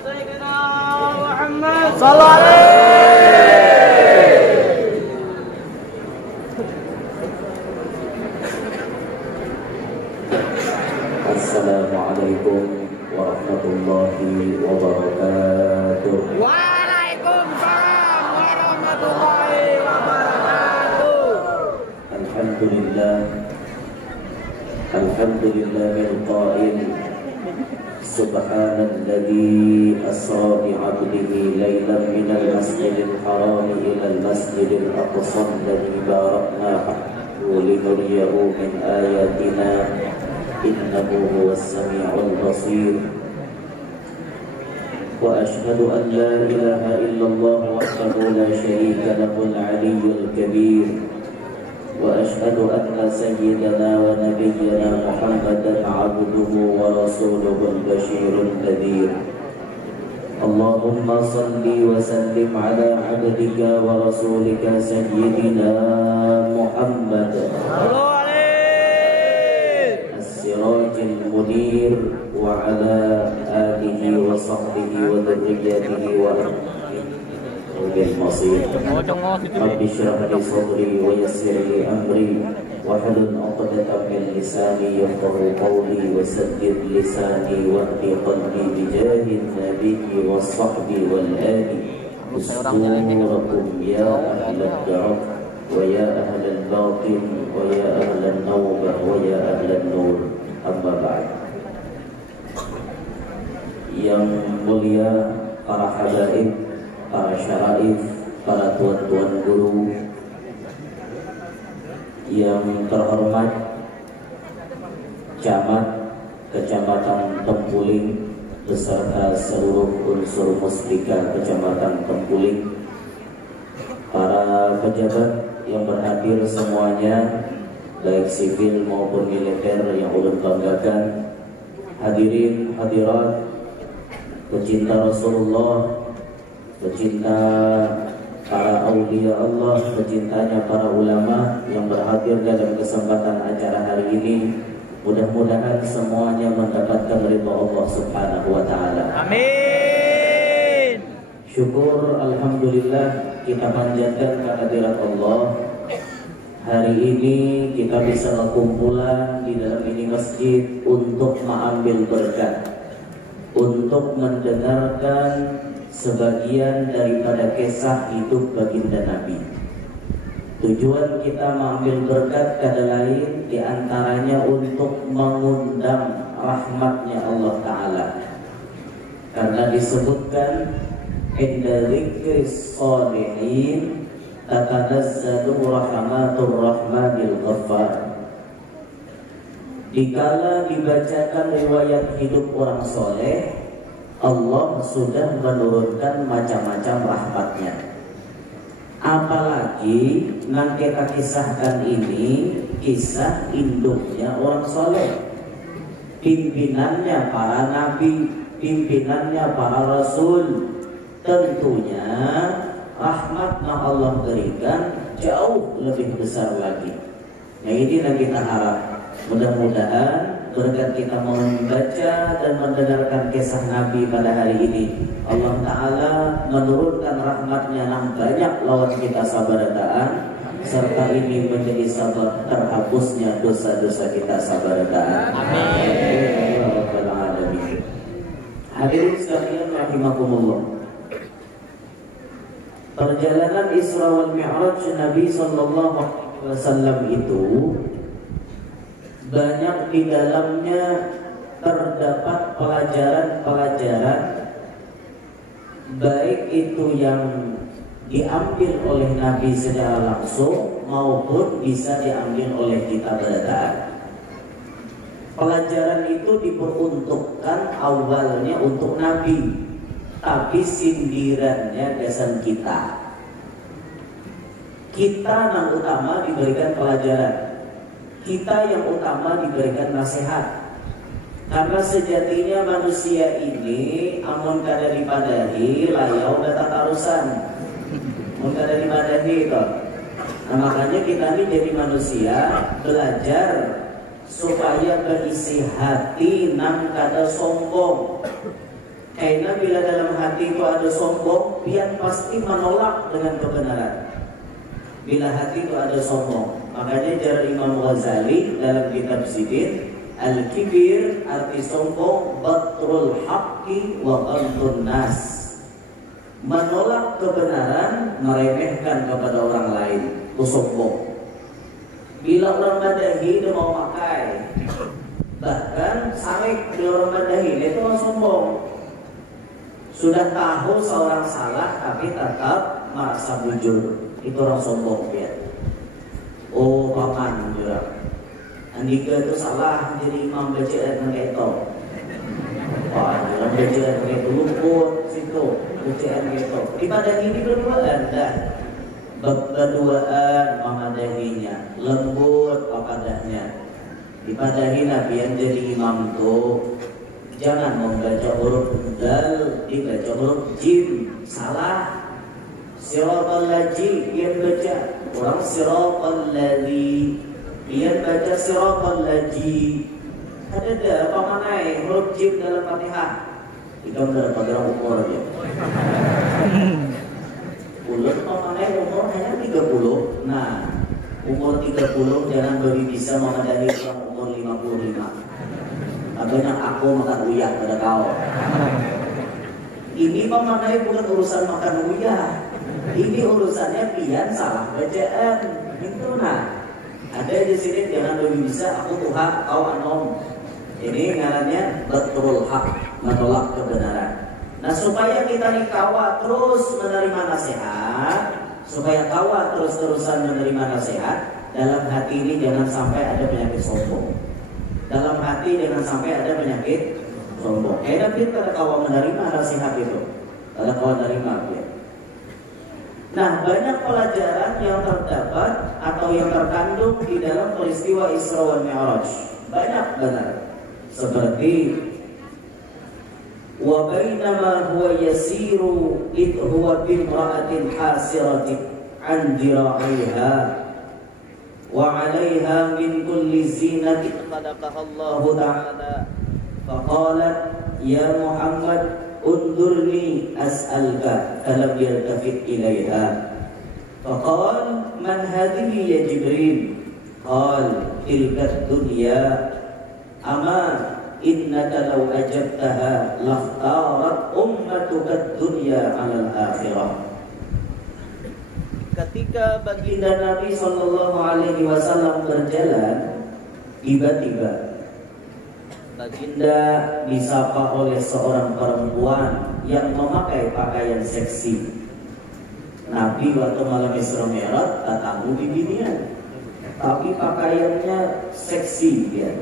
Sayyidina Muhammad sallallahu alaihi. Assalamualaikum warahmatullahi wabarakatuh. Waalaikumsalam warahmatullahi wabarakatuh. Alhamdulillah. Alhamdulillahil qail. Subhanalladzi asra bi 'abdihi lailan minal masjidil haram ilal masjidil aqsa alladzi barakna linuriyahu min ayatina innahu huwas sami'ul basir. Wa ashhadu an la ilaha illallah wahdahu la syarika lahul 'aliyyul kabir. وأشهد أن سيدنا ونبينا محمدا عبده ورسوله البشير النذير. اللهم صل وسلم على عبدك ورسولك سيدنا محمد السراج المنير وعلى آله وصحبه وذريته بالمصير. رب اشرح لي صدري ويسر لي امري واحلل عقدة من لساني يفقهوا قولي وسدد لساني واهد قلبي بجاه النبي والصحب والآل. استوركم يا أهل الدعاء ويا أهل الباطن ويا أهل النوبة ويا أهل النور. أما بعد. Yang mulia para habaib, para syaraif, para tuan-tuan guru, yang terhormat camat Kecamatan Tempuling beserta seluruh unsur muslika Kecamatan Tempuling, para pejabat yang berhadir semuanya, baik sivil maupun militer yang ulun banggakan, hadirin hadirat, pecinta Rasulullah, pecinta para aulia Allah, pecintanya para ulama yang berhadir dalam kesempatan acara hari ini. Mudah-mudahan semuanya mendapatkan ridha Allah Subhanahu wa taala. Amin. Syukur alhamdulillah kita panjatkan kehadirat Allah. Hari ini kita bisa berkumpulan di dalam ini masjid untuk mengambil berkat, untuk mendengarkan sebagian daripada kisah hidup baginda Nabi. Tujuan kita mengambil berkat kada lain diantaranya untuk mengundang rahmatnya Allah Ta'ala. Karena disebutkan inda dzikris sholihin tatanazzalu rahmatur rahmanil ghaffar. Dikala dibacakan riwayat hidup orang soleh, Allah sudah menurunkan macam-macam rahmatnya. Apalagi yang kita kisahkan ini kisah induknya orang soleh, pimpinannya para nabi, pimpinannya para rasul. Tentunya rahmat yang Allah berikan jauh lebih besar lagi. Nah, ini yang kita harap. Mudah-mudahan berkat kita membaca dan mendengarkan kisah Nabi pada hari ini, Allah Ta'ala menurunkan rahmatnya yang banyak lawan kita sabarataan, serta ini menjadi sabab terhapusnya dosa-dosa kita sabarataan. Amin. Hadirin sekalian rahimakumullah, perjalanan Isra wal Mi'raj Nabi sallallahu alaihi wasallam itu banyak di dalamnya terdapat pelajaran-pelajaran, baik itu yang diambil oleh Nabi secara langsung maupun bisa diambil oleh kita berdasar. Pelajaran itu diperuntukkan awalnya untuk Nabi, tapi sindirannya dasar kita. Kita yang utama diberikan pelajaran, kita yang utama diberikan nasihat. Karena sejatinya manusia ini amun kada dipadahi layau data tarusan, amun kada dipadahi itu. Nah, makanya kita ini jadi manusia belajar supaya berisi hati nang kada sombong. Karena bila dalam hati itu ada sombong, dia pasti menolak dengan kebenaran. Bila hati itu ada sombong, makanya jar Imam Ghazali dalam kitab Sidin, al-kibir arti sombong batrul haqqi wa ghamtun nas. Menolak kebenaran, meremehkan kepada orang lain, itu sombong. Bila orang madahi dia mau makai, bahkan sarik bila orang madahi itu orang sombong. Sudah tahu seorang salah tapi tetap merasa bujur, itu orang sombong ya. Oh paman juga, Andika itu salah jadi imam bacaan kayak itu. Wah, dalam bacaan kayak itu luput situ bacaan kayak itu. Ibadah ini berduaan dan berduaan memadahinya, lembut papadahnya. Ibadahi Nabi yang jadi imam tuh jangan membaca huruf dal, dibaca huruf jim, salah. Siratal ladzi yang baca orang siratal ladzi, dia baca siratal ladzi. Ada apa mana huruf jim dalam Fatihah? Itu dalam pagara umur dia. Ular apa mana umur hanya 30. Nah, umur 30 jangan bagi bisa memadani orang umur 55. Banyak aku makan uyah pada kau. Ini pemaknai bukan urusan makan uyah. Ini urusannya pian salah bacaan. Itu nah. Ada di sini jangan lebih bisa aku Tuhan kau anom. Ini ngarannya betul hak, menolak kebenaran. Nah supaya kita dikawal terus menerima nasihat, supaya kawal terus-terusan menerima nasihat, dalam hati ini jangan sampai ada penyakit sombong. Dalam hati jangan sampai ada penyakit sombong. Tapi kada kawan menerima nasihat itu, kada kawan menerima ya. Nah banyak pelajaran yang terdapat atau yang terkandung di dalam peristiwa Isra wal Mi'raj. Banyak benar. Seperti wa bainama huwa yasiru id huwa bimra'atin hasiratin an dira'iha وعليها من كل زينة خلقها الله تعالى فقالت يا محمد انظرني أسألك فلم يلتفت إليها فقال من هذه يا جبريل قال تلك الدنيا أما إنك لو أجبتها لاختارت أمتك الدنيا على الآخرة. Ketika baginda Nabi Shallallahu Alaihi Wasallam berjalan, tiba-tiba baginda disapa oleh seorang perempuan yang memakai pakaian seksi. Nabi waktu malam Isra Mi'raj tamu bibinian, tapi pakaiannya seksi ya.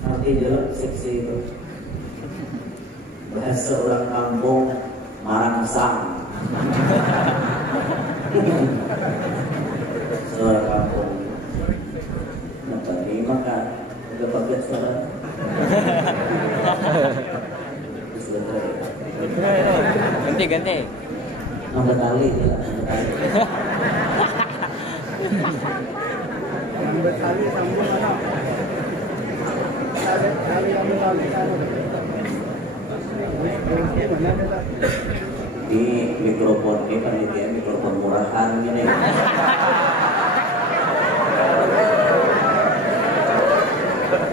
Arti jelas seksi itu. Bahasa orang kampung marangsang. Seorang kampung maka ini makan udah pakai sekarang ganti maka tali ya tali sambung di mikrofon ini panitia mikrofon murahan gini.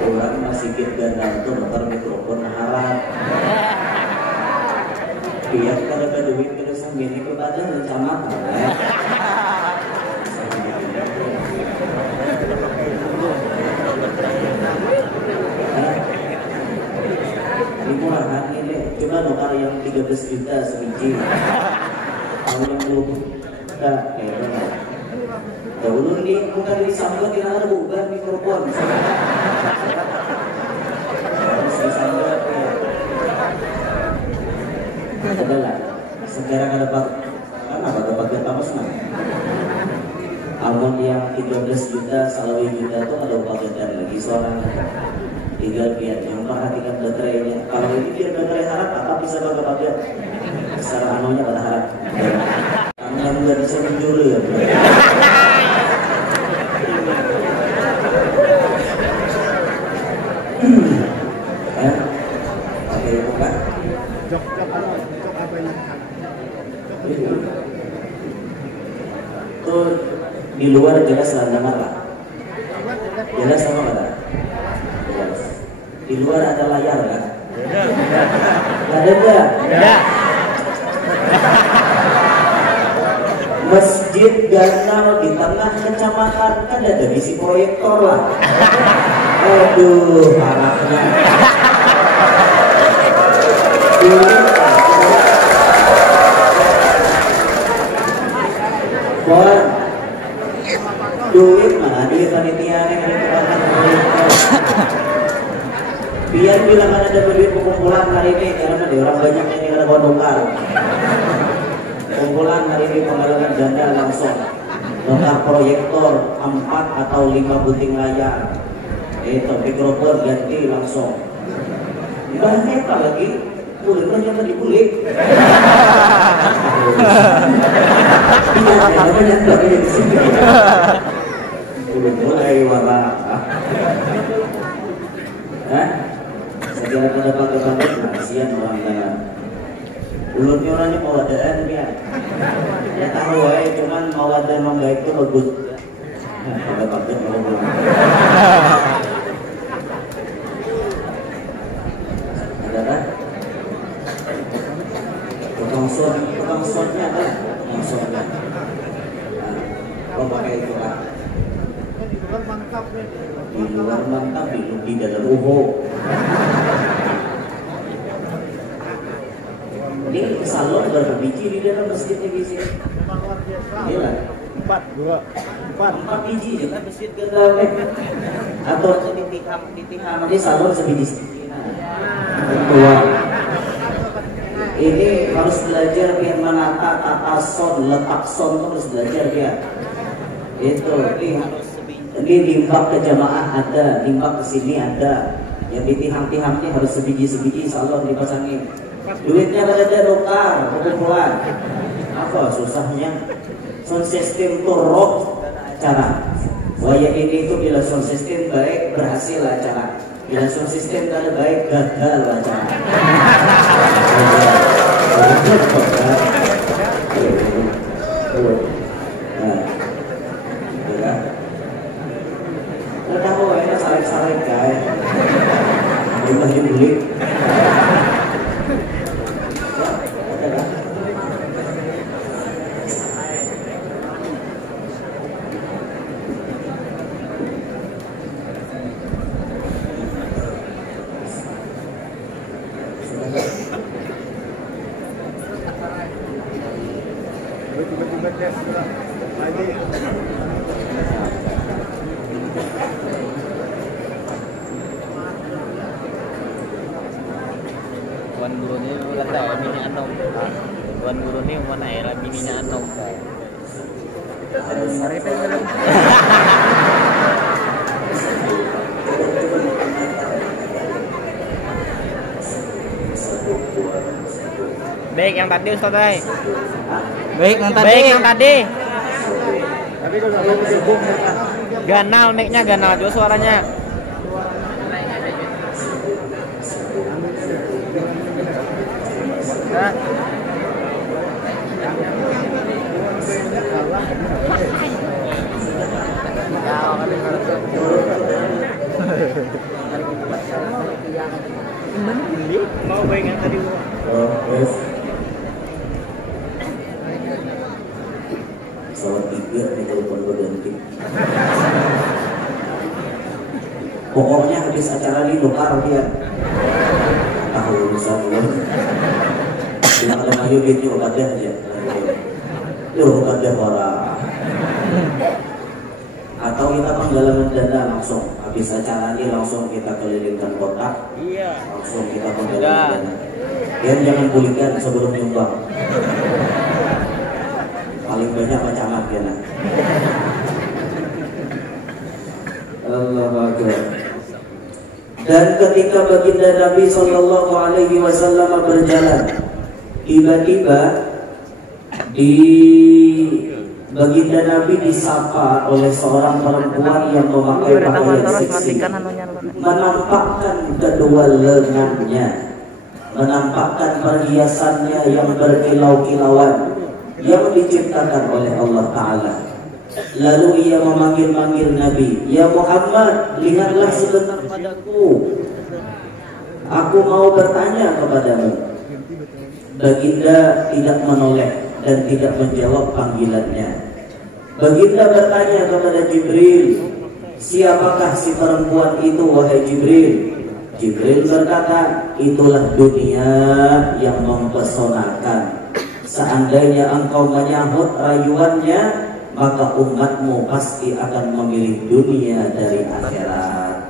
Orang masih gandang tuh motor mikrofon harap. Biar kalau ada duit kita sendiri ke badan rencana ini murahan ini. Coba nukar yang 13 juta sebiji. Kalau yang 20 juta kayak mana? Dahulu ini bukan disambut kita ada bukan mikrofon. Disambut ya. Adalah sekarang ada pak, apa dapat bertambah semua. Amun yang 13 juta, salawi juta itu ada upacara lagi seorang. Tinggal biar yang perhatikan baterainya. Kalau ini biar baterai harap, apa bisa baga-baga secara anunya pada harap. Karena nggak bisa menjuru ya. Pakai buka. Itu di luar jelas landangan lah. Jelas sama nggak? Jelas. Di luar ada layar kan? Nggak ada nggak? Ada. Masjid Ganal di tengah kecamatan kan ada isi proyektor lah. Aduh, parahnya. Duit mana duit panitia yang ada kebakaran proyektor. Biar bilang ada duit kumpulan hari ini karena ada orang banyak yang ada bongkar. Kumpulan hari ini penggalangan dana langsung tentang proyektor 4 atau 5 bunting layar. Itu mikrofon ganti langsung. Bahannya apa lagi? Kulit banyak tadi kulit. Banyak lagi di sini. Kulit mulai warna. Segala pada pakai kasihan orang dalam. Ulutnya orangnya mau wadaan dia. Ya tahu cuman mau wadaan mangga itu bagus. Pada pakai mau pulang. Ada kan? Tukang shotnya kan? Tukang shotnya. Kau pakai itu kan? Di luar mantap, di dalam uho. Ini salon berapa biji di dalam masjid ini sih? Iya, 4 biji ya kan masjid Ganal atau ditiham ini salon sebiji. Kedua, ini harus belajar biar menata tata son, letak son harus belajar dia. Itu ini limbak ke jamaah ada, limbak ke sini ada. Yang ditiham-tihamnya harus sebiji-sebiji salon dipasangin. Duitnya kan ada nukar, kumpulan. Apa susahnya? Sound system itu rock acara. Waya ini itu bila sound system baik berhasil acara. Bila sound system tidak baik gagal acara. Kamu enak salib-salib guys. Kita beli. Tuan guru ni kata mini anom. Tuan guru ni mana ya mini anom. Baik yang tadi Ustaz. Baik yang tadi. Tapi kalau Ganal, mic-nya Ganal juga suaranya. Nah. Mau baik yang tadi. Salah 3 nih telepon berganti. Pokoknya habis acara ini nukar dia. Tahu urusan lu. Bilang ada mayu gitu obatnya aja. Tuh obatnya orang. Atau kita penggalangan dana langsung. Habis acara ini langsung kita kelilingkan kotak. Iya. Langsung kita penggalangan dana. Dan jangan pulihkan sebelum nyumbang. Paling banyak macamat ya nak. Allahu Akbar. Dan ketika baginda Nabi Sallallahu Alaihi Wasallam berjalan, tiba-tiba di baginda Nabi disapa oleh seorang perempuan yang memakai pakaian seksi, menampakkan kedua lengannya. menampakkan perhiasannya yang berkilau-kilauan yang diciptakan oleh Allah Ta'ala. Lalu ia memanggil-manggil Nabi, "Ya Muhammad, lihatlah sebentar padaku. Aku mau bertanya kepadamu." Baginda tidak menoleh dan tidak menjawab panggilannya. Baginda bertanya kepada Jibril, "Siapakah si perempuan itu, wahai Jibril?" Jibril berkata, "Itulah dunia yang mempesonakan. Seandainya engkau menyahut rayuannya, maka umatmu pasti akan memilih dunia dari akhirat."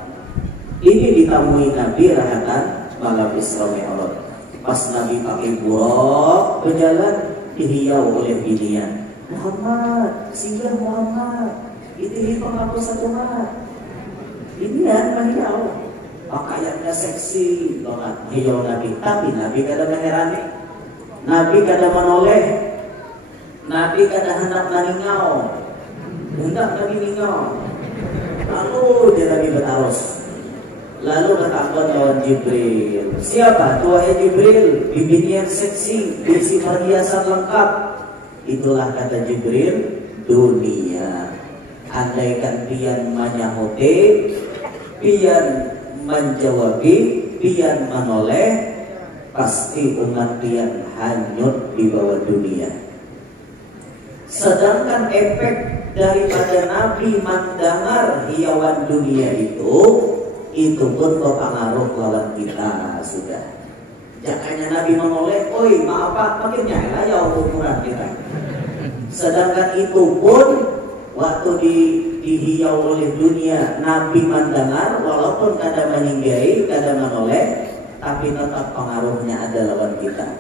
Ini ditemui Nabi rahatan malam Isra Mi'raj. Pas Nabi pakai buraq berjalan, dihiau oleh binian. "Muhammad, singgah Muhammad, itu penghapus satu mat." Binian menghiau, pakaiannya seksi banget, hiau Nabi. Tapi Nabi kada mengherani, Nabi kada menoleh, Nabi kada hendak meningau, hendak Nabi ningau. Lalu dia Nabi bertarus. Lalu bertakon lawan Jibril, "Siapa tuanya Jibril? Bibirnya seksi, berisi perhiasan lengkap." Itulah kata Jibril, dunia. Andaikan pian menyahuti, pian menjawabi, pian menoleh, pasti umat pian hanyut di bawah dunia. Sedangkan efek daripada Nabi mendengar hiauan dunia itu pun berpengaruh lawan kita sudah. Jangannya Nabi menoleh, "Oi, maaf Pak, makin nyala ya ukuran kita." Sedangkan itu pun waktu dihiau oleh dunia, Nabi mendengar, walaupun kada meninggai, kada menoleh, tapi tetap pengaruhnya ada lawan kita.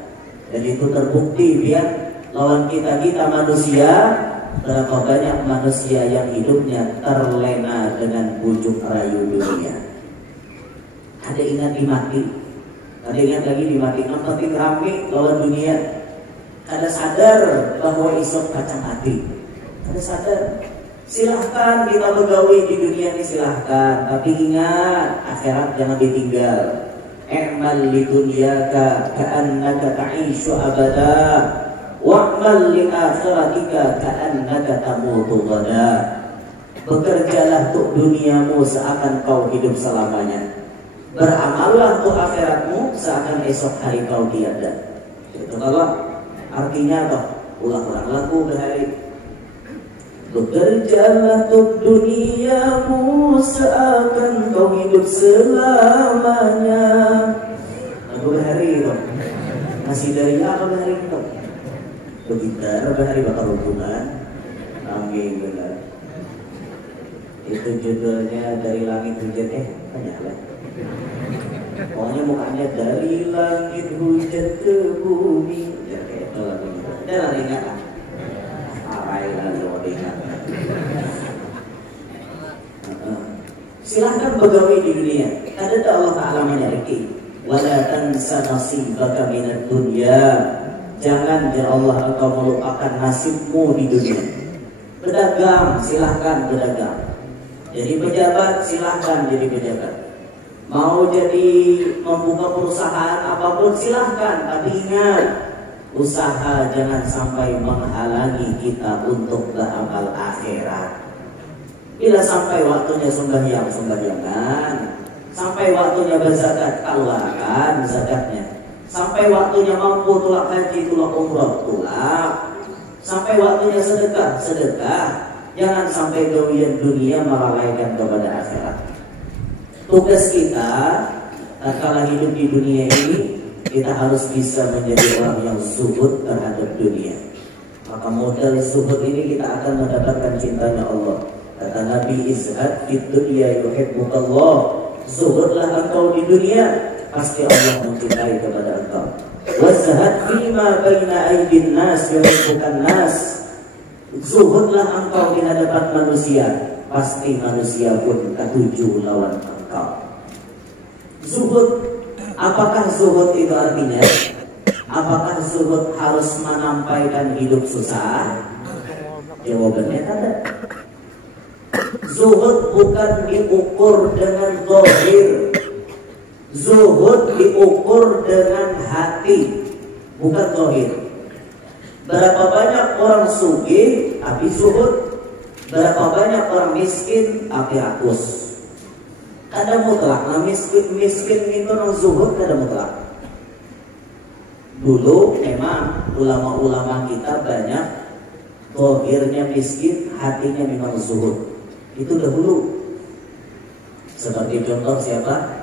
Jadi itu terbukti biar lawan kita manusia. Berapa banyak manusia yang hidupnya terlena dengan bujuk rayu dunia. Ada ingat dimati, ada ingat lagi dimati. Yang penting rame lawan dunia. Ada sadar bahwa isok kacang hati. Ada sadar. Silahkan kita begawi di dunia ini, silahkan. Tapi ingat, akhirat jangan ditinggal. I'mal li dunyaka ka'annaka ta'ishu abada, wa'mal li akhiratika ka'annaka tamutu ghadan. Bekerjalah untuk duniamu seakan kau hidup selamanya. Beramallah untuk akhiratmu seakan esok hari kau tiada. Itu kalau artinya apa? Ulang-ulang lagu berhari. Bekerjalah untuk duniamu seakan kau hidup selamanya. Lagu berhari itu masih dari apa berhari itu? Begitar berhari bakal hubungan. Amin benar. Itu judulnya Dari Langit Hujan. Banyak lah. Pokoknya mukanya dari langit hujan ke bumi. Ya kayak itu lagunya. Jangan ingat lah. Arailah lo ingat. Silahkan begawi di dunia. Ada Allah Ta'ala menyariki. Wala tansa nasibaka minad dunya. Jangan ya Allah engkau melupakan nasibmu di dunia. Berdagang, silahkan berdagang. Jadi pejabat, silahkan jadi pejabat. Mau jadi membuka perusahaan apapun silahkan, tapi ingat, usaha jangan sampai menghalangi kita untuk beramal akhirat. Bila sampai waktunya sembahyangan, sampai waktunya berzakat, keluarkan zakatnya. Sampai waktunya mampu tulak haji, tulak umrah, tulak. Sampai waktunya sedekah, sedekah. Jangan sampai gawian dunia melalaikan kepada akhirat. Tugas kita, kala hidup di dunia ini, kita harus bisa menjadi orang yang zuhud terhadap dunia. Maka modal zuhud ini kita akan mendapatkan cintanya Allah. Kata Nabi, izhad fid dunya yuhibbukallah. Zuhudlah engkau di dunia, pasti Allah mencintai kepada engkau. Wazhad fima baina aydin nas yuhibbukan nas. Zuhudlah engkau di hadapan manusia, pasti manusia pun ketujuh lawan engkau. Zuhud, apakah zuhud itu artinya? Apakah zuhud harus menampaikan hidup susah? Jawabannya tidak. Zuhud bukan diukur dengan zahir. Zuhud diukur dengan hati, bukan zahir. Berapa banyak orang sugih tapi zuhud, berapa banyak orang miskin tapi rakus. Kada mutlak, nah miskin itu nang zuhud kada mutlak. Dulu memang ulama-ulama kita banyak zahirnya miskin, hatinya memang zuhud. Itu dahulu. Seperti contoh siapa?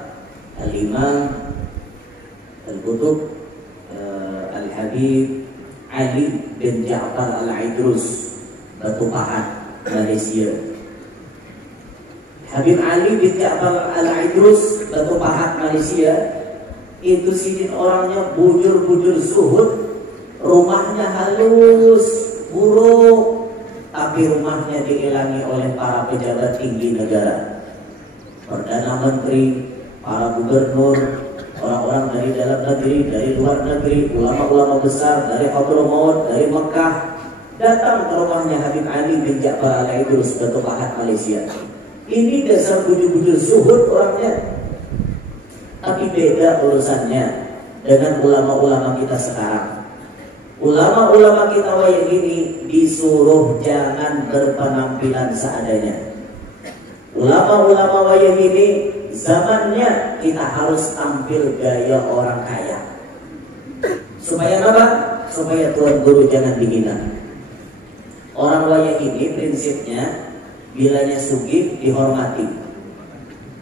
Al-Imam Al-Qutub Al-Habib Ali bin Ja'far Al-Idrus, Batu Pahat, Malaysia. Habib Ali bin Ja'far Al-Idrus, Batu Pahat, Malaysia. Itu sidin orangnya bujur-bujur zuhud, rumahnya halus, buruk, tapi rumahnya diilangi oleh para pejabat tinggi negara, Perdana Menteri, para gubernur, orang-orang dari dalam negeri, dari luar negeri, ulama-ulama besar dari Hadramaut, dari Mekah, datang ke rumahnya Habib Ali bin Ja'far Al-Idrus, Batu Pahat, Malaysia. Ini dasar bujur-bujur zuhud orangnya. Tapi beda urusannya dengan ulama-ulama kita sekarang. Ulama-ulama kita wayang ini disuruh jangan berpenampilan seadanya. Ulama-ulama wayang ini zamannya kita harus tampil gaya orang kaya. Supaya apa? Supaya tuan guru jangan dihina. Orang wayang ini prinsipnya bilanya sugih dihormati,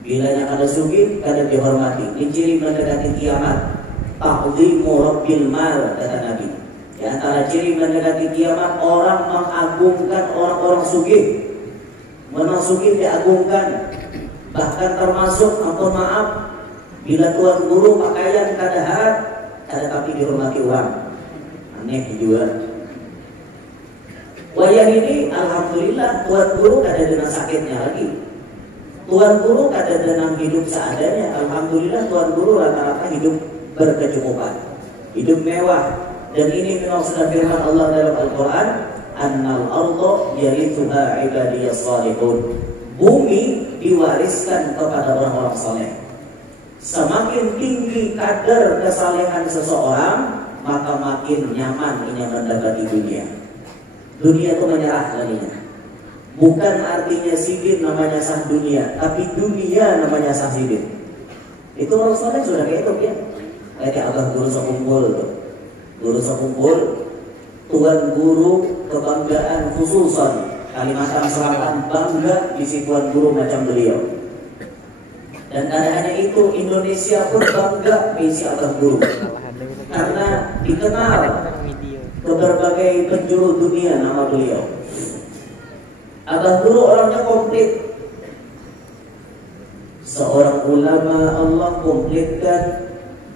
bilanya kada sugih kada dihormati. Ini ciri mendekati kiamat. Ta'dhimu rabbil mal, kata Nabi. Di antara ciri mendekati kiamat, orang mengagungkan orang-orang sugih. Memang sugih diagungkan. Bahkan termasuk, ampun maaf, bila tuan guru pakaian kadahat, kada tapi dihormati orang. Aneh juga. Wayang ini alhamdulillah tuan guru kada dengan sakitnya lagi. Tuan guru kada dengan hidup seadanya. Alhamdulillah tuan guru rata-rata hidup berkecukupan, hidup mewah. Dan ini memang sudah firman Allah dalam Al-Quran, annal arda yarithuha ibadiyas salihun. Bumi diwariskan kepada orang-orang saleh. Semakin tinggi kadar kesalehan seseorang, maka makin nyaman ini mendapati dunia. Dunia itu menyerah larinya. Bukan artinya sidin namanya sah dunia, tapi dunia namanya sah sidin. Itu orang saleh sudah kayak itu ya. Kayak abah guru sekumpul tuh. Guru sekumpul, tuan guru kebanggaan khususan Kalimantan Selatan bangga isi tuan guru macam beliau. Dan tidak hanya itu, Indonesia pun bangga isi abah guru karena dikenal ke berbagai penjuru dunia nama beliau. Abah guru orangnya komplit. Seorang ulama Allah komplitkan.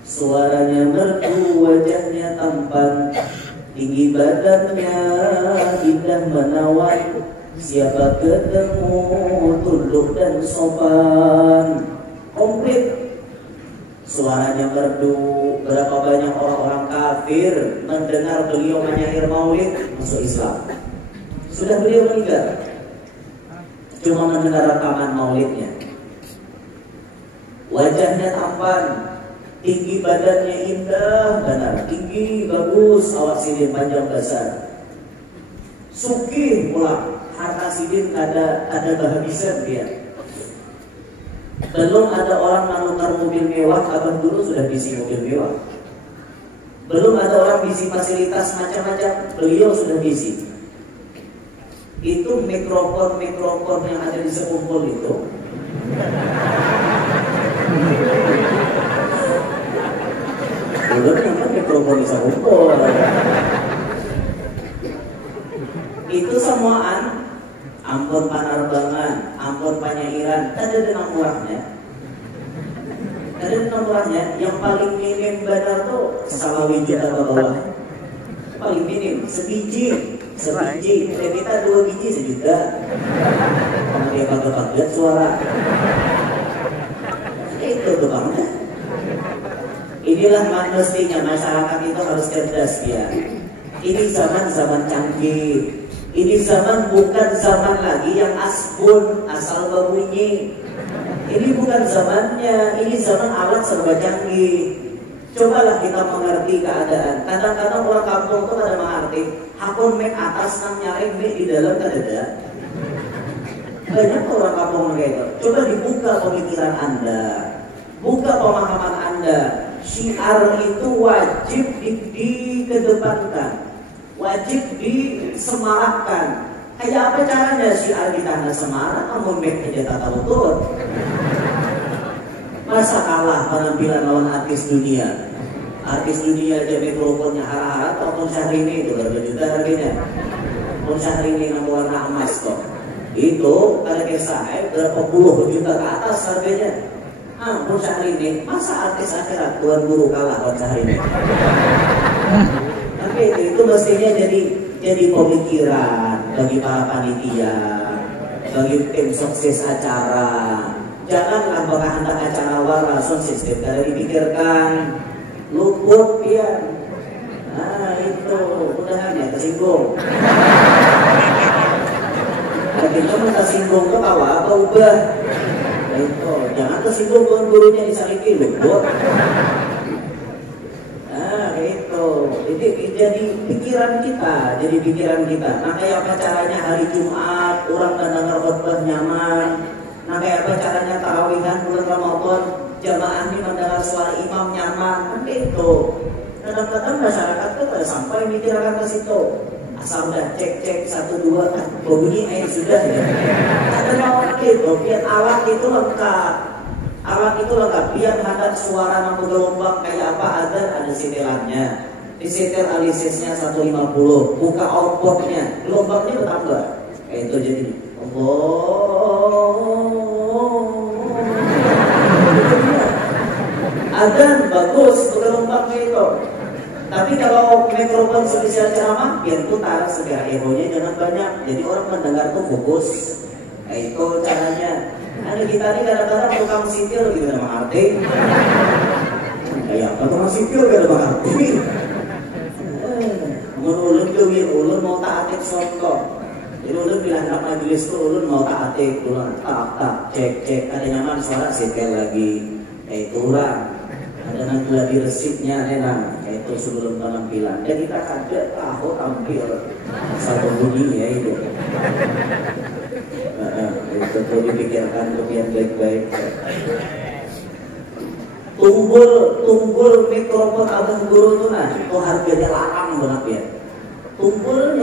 Suaranya merdu, wajahnya tampan, tinggi badannya indah menawan. Siapa ketemu tunduk dan sopan. Komplit. Suaranya merdu. Berapa banyak orang-orang kafir mendengar beliau menyair maulid masuk Islam. Sudah beliau meninggal, cuma mendengar rekaman maulidnya. Wajahnya tampan, tinggi badannya indah, benar, tinggi, bagus, awak sidin panjang besar. Sugih pula, harta sidin ada kehabisan dia. Belum ada orang menukar mobil mewah, abang dulu sudah bisi mobil mewah. Belum ada orang bisi fasilitas macam-macam, beliau sudah bisi. Itu mikrofon yang ada di sekumpul itu. Belum namanya mikrofon di sekumpul. Itu semuaan ampun penerbangan, ampun penyairan, ada dengan murahnya. Ada dengan murahnya. Yang paling minim benar tuh salawi juta ke bawah. Paling minim sebiji. Dan kita 2 biji sejuta. Kalau dia pakai suara. Itu tuh bang. Inilah mestinya masyarakat itu harus cerdas ya. Ini zaman canggih. Ini zaman bukan zaman lagi yang asbun, asal berbunyi. Ini bukan zamannya, ini zaman alat serba canggih. Cobalah kita mengerti keadaan. Kadang-kadang orang kampung tuh kada mengerti. Hakun mek atas nang nyaring mek di dalam kada ada. Banyak orang kampung kayak itu. Coba dibuka pemikiran Anda, buka pemahaman Anda. Syiar itu wajib dikedepankan, wajib disemarakkan. Kayak apa caranya syiar kita nggak semarak? Kamu mek aja tak tahu tuh. Masa kalah penampilan lawan artis dunia? Artis dunia aja mikrofonnya hara-hara, atau Syahrini itu berapa juta harganya? Syahrini yang warna emas kok. Itu ada kisah berapa puluh juta ke atas harganya. Syahrini, masa artis akhirat Tuan Guru kalah lawan Syahrini? Tapi itu mestinya jadi pemikiran bagi para panitia, bagi tim sukses acara. Janganlah menghantar acara langsung sistem kada dipikirkan, luput ya. Nah itu mudahan ya tersinggung. Kita mau tersinggung ke bawah apa ubah? Itu jangan tersinggung Tuan Gurunya disaliki luput. Nah itu jadi pikiran kita. Nah kayak apa caranya hari Jumat orang mendengar khotbah nyaman. Nah kayak apa caranya tarawihan bulan Ramadan jamaah ini mendengar suara imam nyaman. Kan itu kadang-kadang masyarakat tuh pada sampai mikirkan ke situ. Asal udah cek 1 2 bunyi sudah ya. Ada orang gitu biar alat itu lengkap biar hadap suara nampu gelombang kayak apa ada setelannya. Disetel alisisnya 150, buka outputnya gelombangnya bertambah. Kayak itu jadi Adzan bagus gelombangnya itu. Tapi kalau mikrofon spesial ceramah biar putar segera ehonya jangan banyak. Jadi orang mendengar tuh fokus. Nah, itu caranya. Ada kita ini kadang-kadang tukang sipil gitu ada mengerti. Kayak apa tukang sipil gak ada mengerti. Ulun kewir ulun mau taatik sontok. Jadi ulun bilang ke majelis tuh ulun mau taatik, ulun tak cek ada nyaman suara setel lagi. Kayak itu orang. Ada nanti lagi resipnya enak. Kayak itu sebelum penampilan. Dan kita kada tahu tampil satu bunyi ya itu. Itu perlu dipikirkan kemudian baik-baik. Tunggul mikrofon abang guru tuh nah itu harganya larang banget ya. Tunggul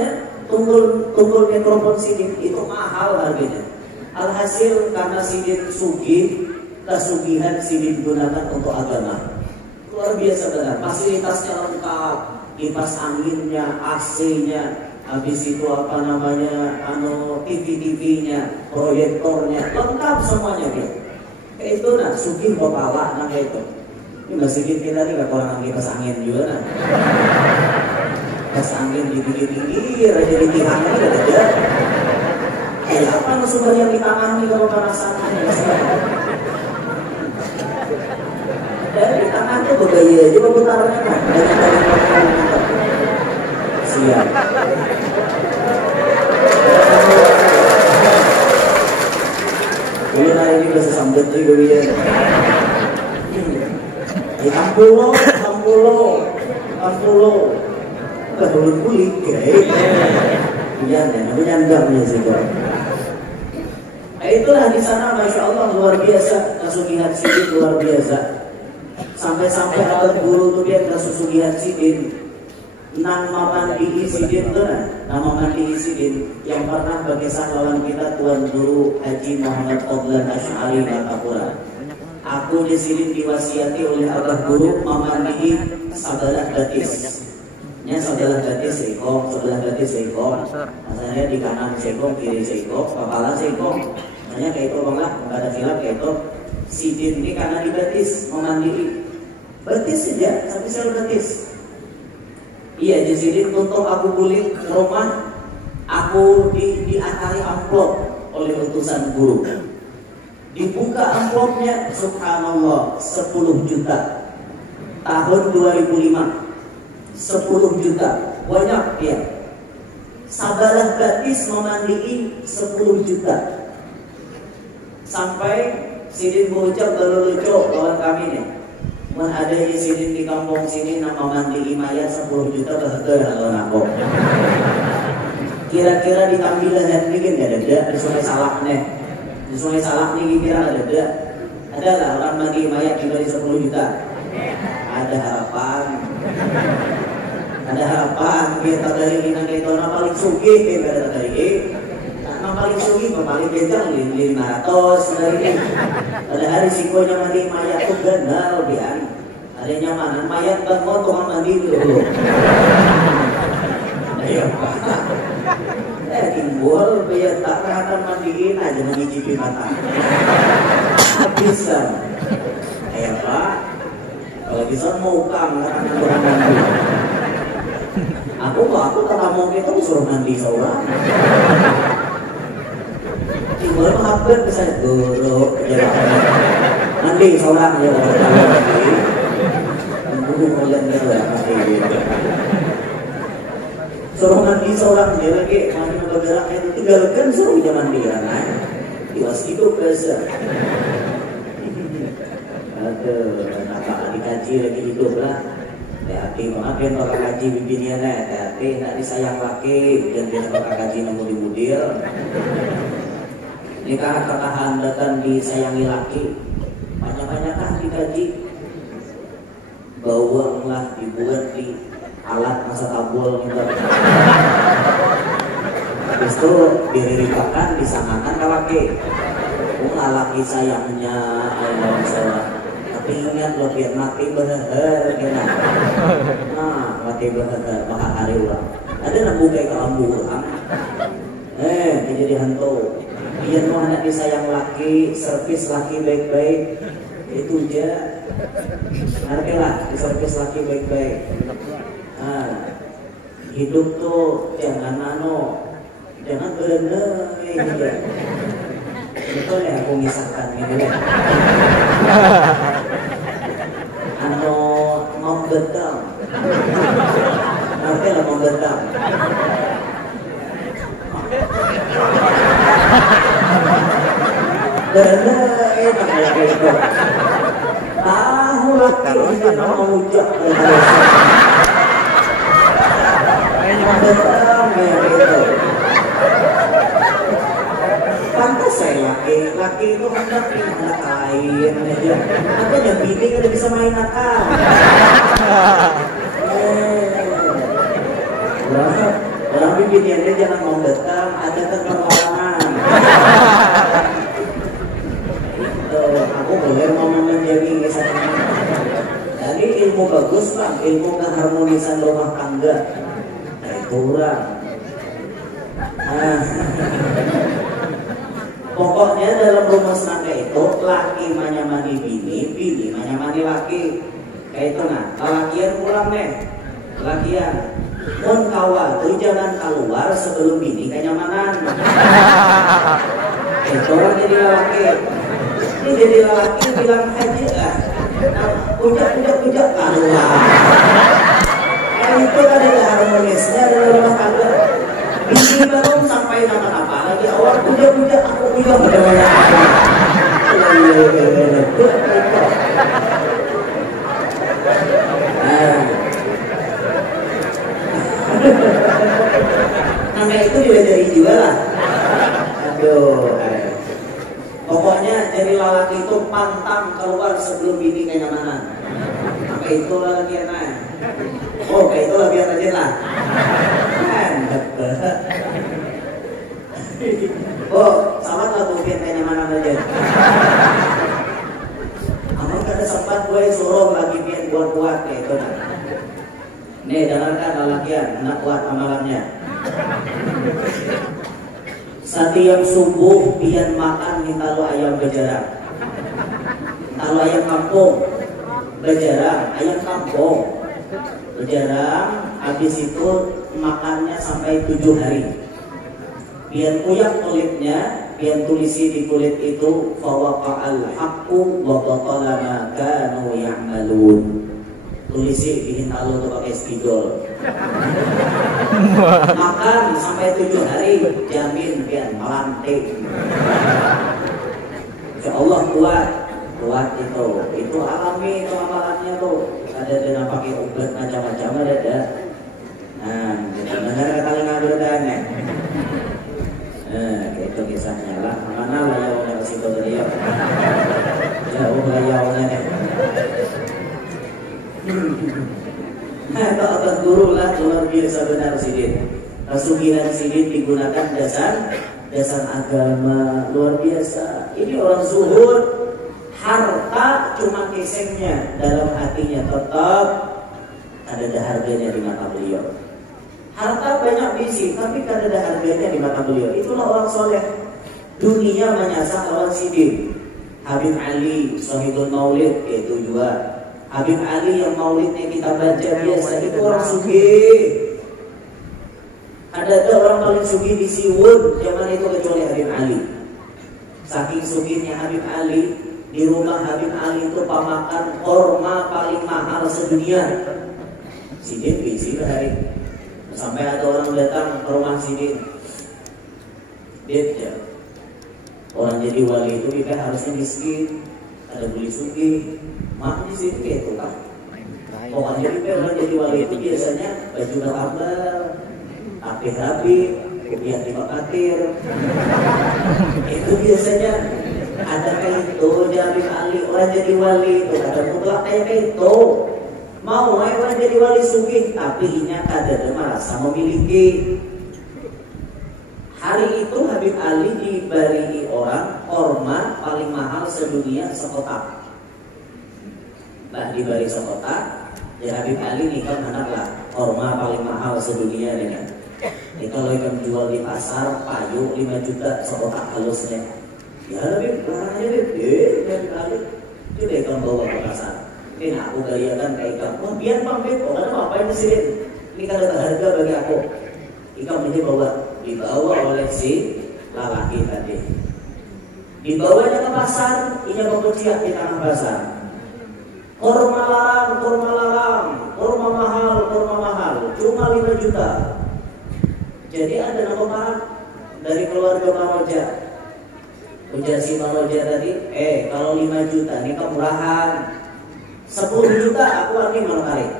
mikrofon sidin itu mahal harganya. Alhasil karena sidin sugih, kesugihan sidin gunakan untuk agama. Luar biasa benar, fasilitasnya lengkap, kipas anginnya, AC-nya, habis itu apa namanya, TV-nya, proyektornya, lengkap semuanya dia. Kayak itu nah, sugih bapak nah kayak itu. Ini masih kita nih gak kurang kipas angin juga nah. Kipas angin di pinggir aja di tihangan gak ada. Kayak apa sumber yang ditangani kalau panasannya? Dari tangan tuh bergaya aja pemutarannya kan. Siap. Ulun hari ini bisa sambut juga dia. Kampulo. Ulun kulit kayak. Iya, aku nyandangnya sih kok. Nah itulah di sana, masya Allah luar biasa kesugihan sidin luar biasa. Sampai-sampai abad guru tuh dia kesugihan sidin. Nang mamandi sidin tuh nama mandi sidin yang pernah berkisah lawan kita Tuan Guru Haji Muhammad Fadlan Asy'ari Batapura. Aku di sini diwasiati oleh abah guru mamandi sabalah batis. Nya sebelah batis seikong, Maksudnya di kanan seikong, kiri seikong, kepala seikong. Makanya kayak itu banget, ada film kayak itu. Sidin ini karena dibatis, memandiri. Batis saja, sampai sel batis. Iya, jadi sidin untuk aku kulit rumah, aku diakali amplop oleh utusan guru. Dibuka amplopnya, subhanallah, 10 juta. Tahun 2005. 10 juta, banyak ya. Sabalah batis memandiri 10 juta. Sampai Sidin bocah kalau lucu kawan kami nih. Mah ada di sidin di kampung sini nama mandi mayat 10 juta keheger kalau aku. Kira-kira ditambilan dan bikin gak ada di Sungai Salak nih. Di Sungai Salak nih kira ada. Ada lah orang mandi mayat juga di 10 juta. Ada harapan. Ada harapan kita dari lina itu nama paling sugi kita dari nama paling sugi paling kencang 500 dari ini. Pada risikonya mandi mayat itu ganda lebihan. Ada nyamanan mayat bangun tukang mandi dulu. Ayo timbul biar tak akan mandiin aja mengicipi mata. Bisa. Ayo Pak. Kalau bisa muka mengatakan orang mandi. Aku kata mau kita suruh mandi seorang. Timbul hampir bisa buruk mandi seorang ya. Buruk kalian ya mandi. Suruh mandi seorang dia lagi mandi bergerak itu tinggalkan suruh dia mandi kan. Iwas hidup biasa. Aduh, kenapa dikaji lagi hidup lah. Hati maafin orang kaji bikinnya nih, hati nak disayang laki, dan dia orang kaji nemu di mudir. Ini karena katahan datang disayangi laki, banyak-banyaklah dikaji. Bawanglah dibuat di alat masa tabul gitu. Habis itu diriripakan, disangakan ke laki. Laki sayangnya Allah salah. Tapi ingat lo biar mati bener kena. Nah, mati bener maka hari ulang. Ada lampu kayak lampu ulang. Jadi hantu. Dia tuh anak disayang laki, servis laki baik-baik. Itu aja. Ngerti lah, diservis laki baik-baik. Nah, hidup tuh jangan jangan bener ya. Betul ya aku misahkan gitu ya. Mau gedang. Ngerti lah mau gedang. Bener enak gitu. Tahu lah kalau mau ucap. Mau gedang ya gitu. Pantas saya laki itu hendak kain aja. Makanya bini udah bisa main akal. Orang bini aja jangan mau datang, ada terlarangan. Aku boleh ngomong menjadi kesana. Jadi ilmu bagus lah, ilmu keharmonisan rumah tangga. Itu orang. Pokoknya dalam rumah tangga itu laki menyamani bini, bini menyamani laki. Kayak itu nah, lakian pulang deh, lakian. Mun kawal tuh jangan keluar sebelum bini kenyamanan. Itu orang jadi laki. Ini jadi laki bilang aja lah. Ujak keluar. Itu kan ada harmonisnya dalam rumah tangga. Bini baru sampai nama-nama lagi awal puja aku puja pada banyak. Nah itu juga jadi juga lah. Aduh. Pokoknya jadi lelaki itu pantang keluar sebelum bini kenyamanan. Maka itu lelaki yang naik. Oh kayak itu lah biar aja lah. Oh, sama lah mungkin kayak mana aja. Kamu kada sempat gue suruh lagi pian buat kayak itu. Nih dengarkan lelakian, anak kuat amalannya. Setiap subuh pian makan di talu ayam bejarang. Talu ayam kampung bejarang, ayam kampung bejarang. Habis itu makannya sampai 7 hari. Biar kuyak kulitnya, biar tulisi di kulit itu fawaqa'al haqqu wa batala ma kanu ya'malun. Tulisi bikin talu tuh pakai spidol. Makan sampai 7 hari, jamin biar melantik. Masya Allah kuat itu alami itu amalannya tuh. Ada dana pakai obat macam-macam ada. Nah, benar kali ngambil dana. Itu kisahnya lah. Mana lah yang udah kasih tahu dia? Jauh lah yang udah. Nah, guru lah luar biasa benar sidin. Pesugihan sidin digunakan dasar agama luar biasa. Ini orang zuhud, harta cuma kesengnya, dalam hatinya tetap ada harganya di mata beliau. Harta banyak bisi, tapi kan ada harganya di mata beliau. Itulah orang soleh. Dunia menyasar orang sidin. Habib Ali, Sahibul Maulid, itu juga. Habib Ali yang maulidnya kita baca biasa, itu orang sugih. Ada orang paling sugih di Siwon zaman itu kecuali Habib Ali. Saking sugihnya Habib Ali, di rumah Habib Ali itu pamakan korma paling mahal sedunia. Sidin bisi hari. Sampai ada orang datang ke rumah Sidin. Dia orang jadi wali itu kita harusnya miskin, ada beli sugih. Maaf di situ gitu kan. Pokoknya kita orang jadi wali itu biasanya baju berambal, rapi, rupiah 5 katir. Itu biasanya ada kayak itu jadi wali, orang jadi wali itu ada mutlak kayak itu. Mau orang jadi wali sugih, tapi inya ada merasa memiliki. Hari itu Habib Ali diberi orang korma paling mahal sedunia sekotak. Nah diberi sekotak, ya Habib Ali nikah anaklah korma paling mahal sedunia dengan. Ini kalau ikan jual di pasar payu 5 juta sekotak halusnya. Ya Habib, barangnya Habib Ali coba ikan bawa ke pasar. Ini aku galiakan ke ikan. Wah biar Bang Beb, kok ada apa ini sih? Ini kan ada harga bagi aku. Ikan ini dibawa oleh si lalaki tadi. Dibawanya ke pasar, ini berkuciak di tengah pasar. Kurma larang, kurma mahal, cuma 5 juta. Jadi ada nama orang dari keluarga Maroja. Ujar si Maroja tadi, kalau 5 juta ini kemurahan. 10 juta aku arti mau tarik.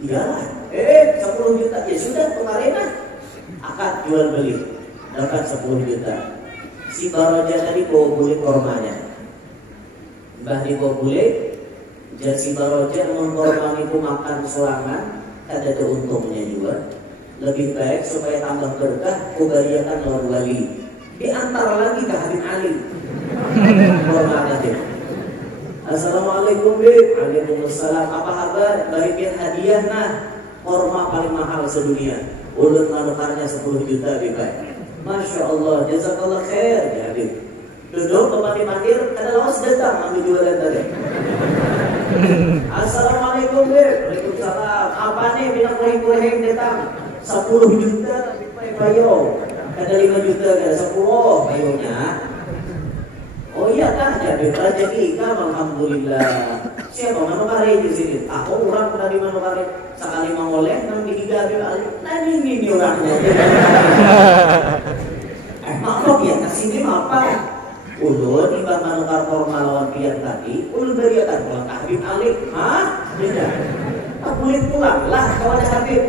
Iyalah, 10 juta ya sudah kemarin lah. Akad jual beli dapat 10 juta. Si Maroja tadi bawa bulik kormanya. Mbah dibawa bulik. Jadi si Maroja mengkorban itu makan sorangan, ada untungnya juga. Lebih baik supaya tambah berkah, kubariakan lawan wali. Diantar lagi ke Habib Ali. Korban aja. Assalamualaikum Bib. Waalaikumsalam. Apa kabar? Barikin hadiah nah. Korma paling mahal sedunia. Ulun manukarnya 10 juta Bib. Masya Allah. Jazakallah khair ya Bib. Duduk tempat dimandir, ada lawas datang ambil jualan tadi. Assalamualaikum Bib. Waalaikumsalam. Apa nih bilang kuring-kuring datang? 10 juta payo. Ada 5 juta ada 10 payonya. Oh iya kan jadi rezeki ikam alhamdulillah. Siapa manukari di sini? Aku orang pernah di manukari sekali mengoleh nang dihiga Habib Ali. Nah ini orangnya. Maaf ya kesini apa? Ulun ibarat manukar formal lawan pian tadi. Ulun beriakan pulang ke Habib Ali. Hah? Tidak. Tak boleh pulang lah kawan Habib.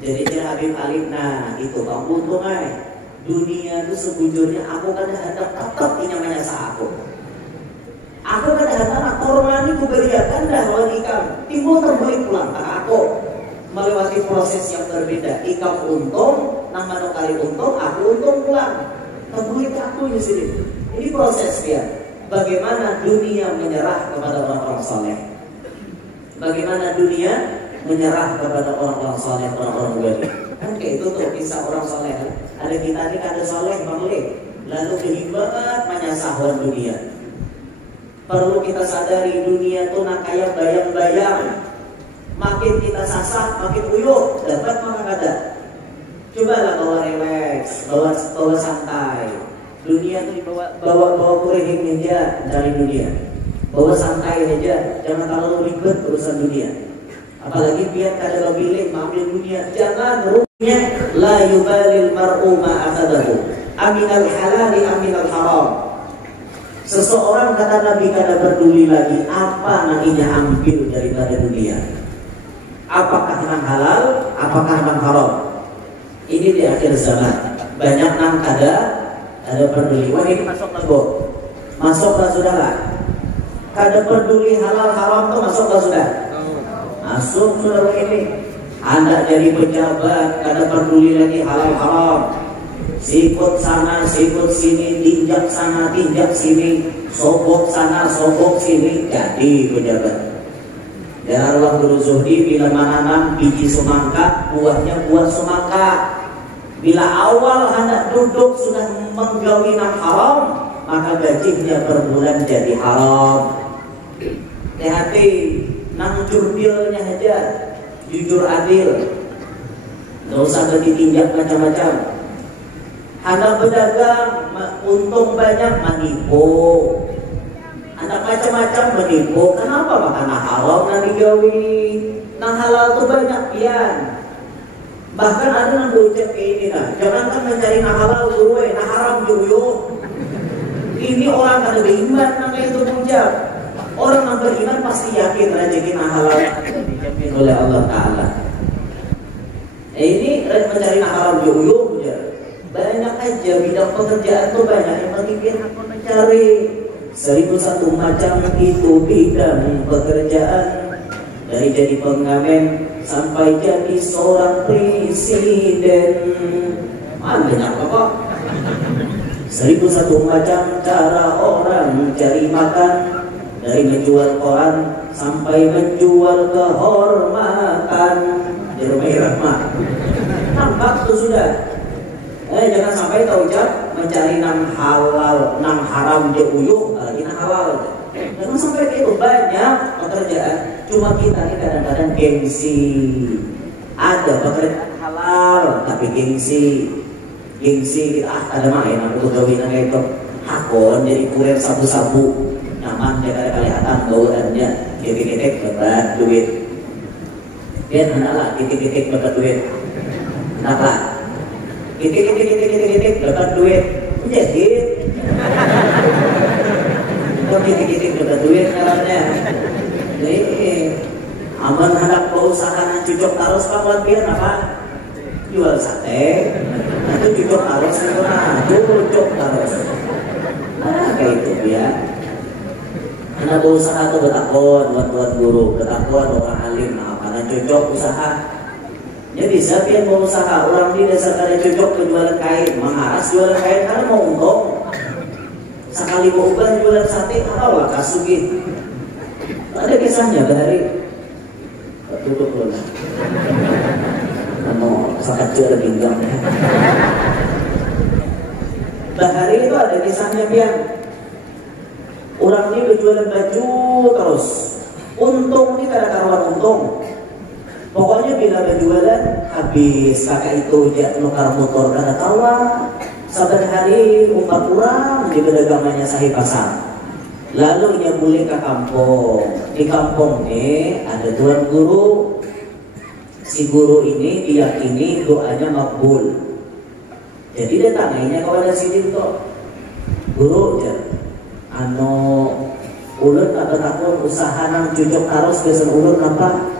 Jadi Habib Ali. Nah itu kamu untung aja. Dunia itu sebujurnya aku kan hendak tetap ini namanya aku. Aku kan hendak korban itu beriakan dah lawan ikam. Timbul terbalik pulang ke aku. Melewati proses yang berbeda. Ikam untung, nang manukari untung, aku untung pulang. Terbalik aku di sini. Ini proses dia. Bagaimana dunia menyerah kepada orang-orang soleh. Bagaimana dunia menyerah kepada orang-orang soleh, orang-orang wali. Kan kayak itu tuh kisah orang soleh. Ada kita ini kada soleh banglik, lalu kehibat menyasahwan dunia. Perlu kita sadari dunia itu nak kayak bayang-bayang. Makin kita sasah, makin uyuh, dapat maka kada. Cobalah bawa relax, bawa santai. Dunia itu bawa kuring aja dari dunia. Bawa santai aja, jangan terlalu ribet urusan dunia. Apalagi biar kada memilih mengambil dunia. Jangan ruginya la yubalil mar'u ma akhadahu. Aminal halali aminal haram. Seseorang kata Nabi kada peduli lagi apa nantinya ambil daripada dunia. Apakah nang halal, apakah nang haram. Ini di akhir zaman. Banyak nang kada peduli. Wah ini masuklah bu, masuklah sudahlah. Kada peduli halal haram tuh masuklah sudah. Masuk sudah ini. Anda jadi pejabat, kada peduli lagi halal haram. Sikut sana, sikut sini, tinjak sana, tinjak sini, sobok sana, sobok sini, jadi pejabat. Dan Allah Guru Zuhdi bila menanam biji semangka, buahnya buah semangka. Bila awal hendak duduk sudah menggawi nang haram, maka gajinya per bulan jadi haram. Hati-hati, nang jurdilnya aja, jujur adil, nggak usah ditinjak macam-macam. Anda berdagang, untung banyak menipu. Anda macam-macam menipu. Kenapa makan haram nanti gawi? Nang halal tuh banyak pian. Bahkan ada yang berucap kayak ini nah, jangankan mencari nang halal gue, nang haram juga. Ini orang kada beriman nang itu berucap. Orang yang beriman pasti yakin rezeki nang halal dijamin oleh Allah Taala. Ini mencari nang haram juga. Banyak aja bidang pekerjaan tuh banyak yang penting dia akan mencari 1001 macam itu bidang pekerjaan, dari jadi pengamen sampai jadi seorang presiden. Banyak apa? 1001 macam cara orang cari makan, dari menjual koran sampai menjual kehormatan di rumah irama. Nampak tuh sudah. Jangan sampai tahu ucap mencari nang halal, nang haram dia uyuh, lagi nang halal. Jangan sampai itu banyak pekerjaan. Cuma kita ini kadang-kadang gengsi. Ada pekerjaan halal tapi gengsi kita ada main aku gawin kayak itu. Hakon jadi kurir sabu-sabu, nyaman dia kada kelihatan bauannya. Titik-titik dapat duit. Dia hendak titik-titik dapat duit. Kenapa? Titik dapat duit menjahit. Kok titik dapat duit caranya? Nih, aman hendak berusaha cucuk terus kawan biar apa? Jual sate, itu cucuk terus itu nah, cucuk terus. Kayak itu ya. Anak berusaha tuh betakon buat guru, betakon orang alim, nah karena cucuk usaha. Ya bisa pian mau usaha orang di dasar kada cocok penjualan kain, mengaras jualan kain karena mau untung. Sekali mau ubah jualan sate, atau lah kasugi. Ada kisahnya bahari. Tutup dulu. Mau sangat jual pinggang. Bahari itu ada kisahnya pian. Orang ini berjualan baju terus. Untung ini kada karuan untung. Pokoknya bila berjualan habis kakak itu jak nukar motor kada tawa. Saban hari umat kurang di pedagangannya sahih pasar. Lalu ia boleh ke kampung. Di kampung ini ada tuan guru. Si guru ini diyakini doanya makbul. Jadi dia tanyanya kepada si itu, guru ya, ulun ada takut usaha nang cucuk harus besen ulun apa?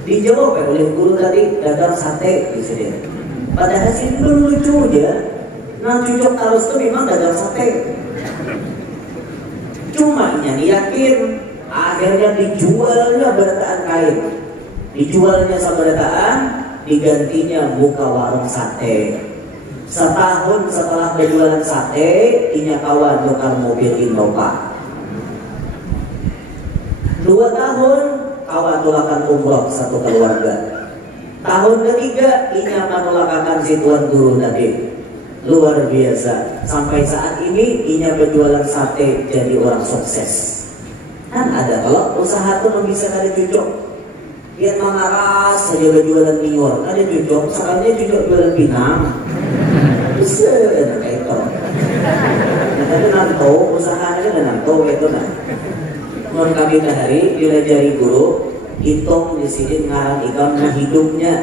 Dijawab oleh guru tadi dagang sate di sini. Padahal sini lucu aja. Nah cucuk harus itu memang dagang sate. Cuma yakin akhirnya dijualnya berataan kain, dijualnya sabarataan, digantinya buka warung sate. Setahun setelah berjualan sate, inya kawan tukar mobil Innova. 2 tahun kawan tulakan umroh satu keluarga. Tahun ketiga inya menolakakan si tuan guru tadi. Luar biasa. Sampai saat ini inya berjualan sate jadi orang sukses. Kan ada kalau usaha tuh bisa ada cucuk. Dia mengaras saja berjualan minyor, ada cucuk. Sekarangnya cucuk jualan pinang. Bisa ada kayak itu. Kita nanto usahanya kan nanto itu nah. Menurut kami hari dilajari guru, hitung di sini ngaran ikam nah hidupnya.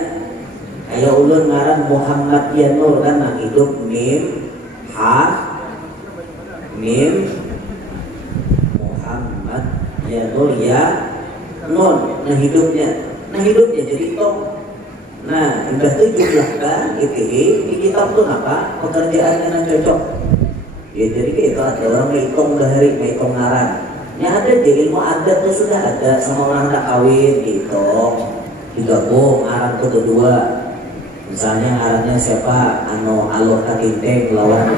Kayak ulun ngaran Muhammad Yanur kan nah hidup mim ha mim Ya tuh ya non. Nah hidupnya jadi tong. Nah udah tuh jumlahkan di kitab tuh apa pekerjaan yang cocok. Ya jadi itu ada orang menghitung dari menghitung ngaran. Yang ada di ilmu adat tuh sudah ada sama orang tak kawin dihitung digabung ngaran kedua. Misalnya ngarannya siapa anu Allah Kakinteng lawan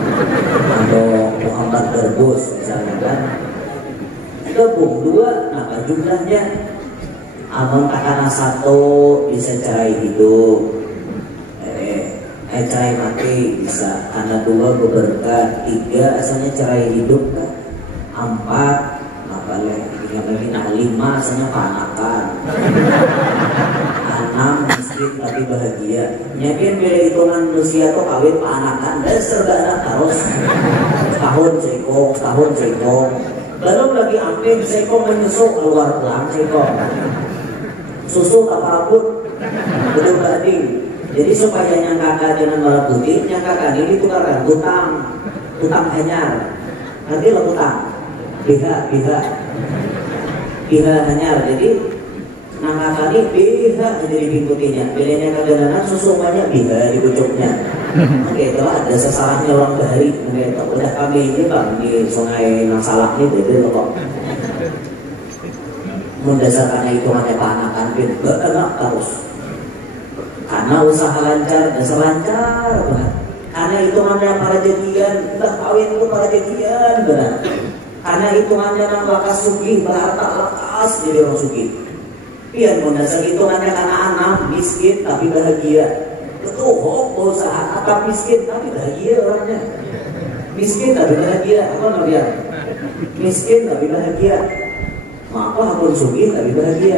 anu Muhammad Berbus misalnya kan. Gabung dua, nah jumlahnya amun takana satu bisa cerai hidup, cerai mati bisa, karena dua berberkah, tiga asalnya cerai hidup kan, empat apa lagi nah lima asalnya panakan, enam miskin tapi bahagia. Nyakin pilih hitungan manusia tuh kawin panakan dan serba anak terus tahun sekong. Belum lagi amping sekong menyusul keluar pelang sekong susu tak parabut betul bading. Jadi supaya yang kakak dengan malam putih yang kakak ini ditukarkan utang hanyar nanti lo utang biha hanyar. Jadi nah kakak ini biha jadi putihnya pilihnya kagak susu banyak biha di pucuknya. Oke, itu ada sesalahnya orang bahari. Oke, udah kami ini bang di sungai Nasalah ini itu kok. Mendasarkannya hitungannya panakan bin berkena terus. Karena usaha lancar, dasar lancar banget. Karena hitungannya para jadian, entah kawin pun para jadian benar. Karena hitungannya nang lakas sugih, berharta lakas jadi orang sugih. Pian mendasar hitungannya karena anak miskin tapi bahagia. Betul, usaha atap miskin tapi bahagia orangnya. Miskin tapi bahagia, apa namanya? Miskin tapi bahagia. Apa akun sugih tapi bahagia.